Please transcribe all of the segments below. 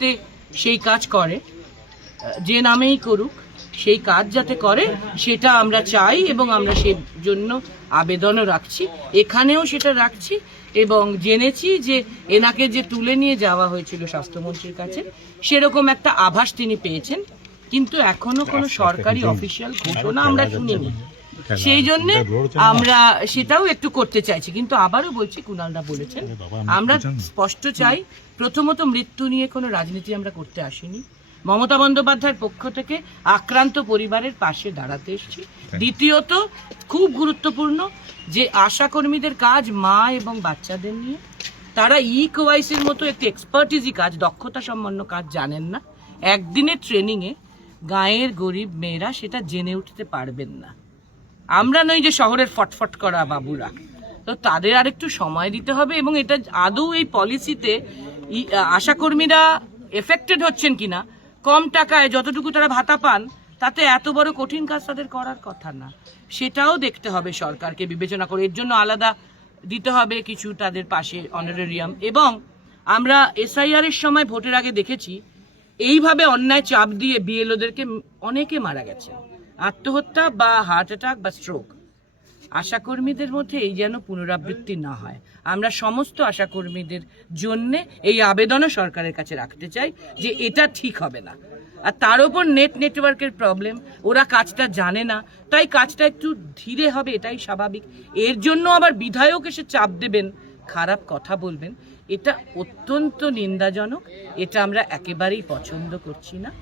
স্বার্থে সেই কাজ করে, যে নামেই করুক সেই কাজ যাতে করে সেটা আমরা চাই এবং আমরা সেই জন্য আবেদনও রাখছি, এখানেও সেটা রাখছি। এবং জেনেছি যে এনাকে যে তুলে নিয়ে যাওয়া হয়েছিল স্বাস্থ্যমন্ত্রীর কাছে সেরকম একটা আভাস তিনি পেয়েছেন, কিন্তু এখনো কোনো সরকারি অফিসিয়াল ঘোষণা আমরা শুনিনি। সেই জন্যে আমরা সেটাও একটু করতে চাইছি। কিন্তু আবারও বলছি, কুণালদা বলেছেন, আমরা স্পষ্ট চাই, প্রথমত মৃত্যু নিয়ে কোনো রাজনীতি আমরা করতে আসিনি। মমতা বন্দ্যোপাধ্যায়ের পক্ষ থেকে আক্রান্ত পরিবারের পাশে দাঁড়াতে এসেছি। দ্বিতীয়ত, খুব গুরুত্বপূর্ণ যে আশাকর্মীদের কাজ মা এবং বাচ্চাদের নিয়ে, তারা ইকোয়াইসির মতো একটি এক্সপার্টিজি কাজ, দক্ষতা সম্পন্ন কাজ জানেন না। একদিনের ট্রেনিংয়ে গাঁয়ের গরিব মেয়েরা সেটা জেনে উঠতে পারবেন না। আমরা নই যে শহরের ফটফট করা বাবুরা, তো তাদের আর একটু সময় দিতে হবে। এবং এটা আদৌ এই পলিসিতে আশাকর্মীরা এফেক্টেড হচ্ছেন কিনা, কম টাকায় যতটুকু তারা ভাতা পান তাতে এত বড় কঠিন কাজ তাদের করার কথা না, সেটাও দেখতে হবে সরকারকে বিবেচনা করে। এর জন্য আলাদা দিতে হবে কিছু তাদের পাশে অনারেরিয়াম। এবং আমরা এসআইআর এর সময় ভোটের আগে দেখেছি এইভাবে অন্যায় চাপ দিয়ে বিএলওদেরকে অনেকে মারা গেছে, আত্মহত্যা বা হার্ট অ্যাটাক বা স্ট্রোক। আশাকর্মীদের মধ্যে এই যেন পুনরাবৃত্তি না হয়। আমরা সমস্ত আশাকর্মীদের জন্য এই আবেদনও সরকারের কাছে রাখতে চাই যে এটা ঠিক হবে না। আর তার উপর নেটওয়ার্কের প্রবলেম, ওরা কাজটা জানে না, তাই কাজটা একটু ধীরে হবে, এটাই স্বাভাবিক। এর জন্য আবার বিধায়ক এসে চাপ দেবেন, খারাপ কথা বলবেন, এটা অত্যন্ত নিন্দাজনক। এটা আমরা একেবারেই পছন্দ করছি না।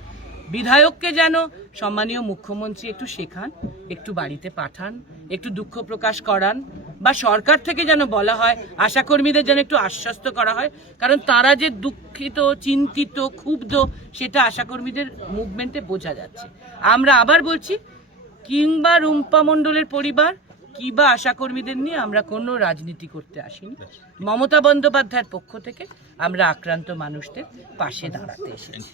বিধায়ককে যেন সম্মানীয় মুখ্যমন্ত্রী একটু শেখান, একটু বাড়িতে পাঠান, একটু দুঃখ প্রকাশ করান, বা সরকার থেকে যেন বলা হয়, আশাকর্মীদের যেন একটু আশ্বস্ত করা হয়। কারণ তারা যে দুঃখিত, চিন্তিত, ক্ষুব্ধ, সেটা আশাকর্মীদের মুভমেন্টে বোঝা যাচ্ছে। আমরা আবার বলছি, কিংবা রুম্পা মণ্ডলের পরিবার কিংবা আশাকর্মীদের নিয়ে আমরা কোনো রাজনীতি করতে আসিনি। মমতা বন্দ্যোপাধ্যায়ের পক্ষ থেকে আমরা আক্রান্ত মানুষদের পাশে দাঁড়াতে এসেছি।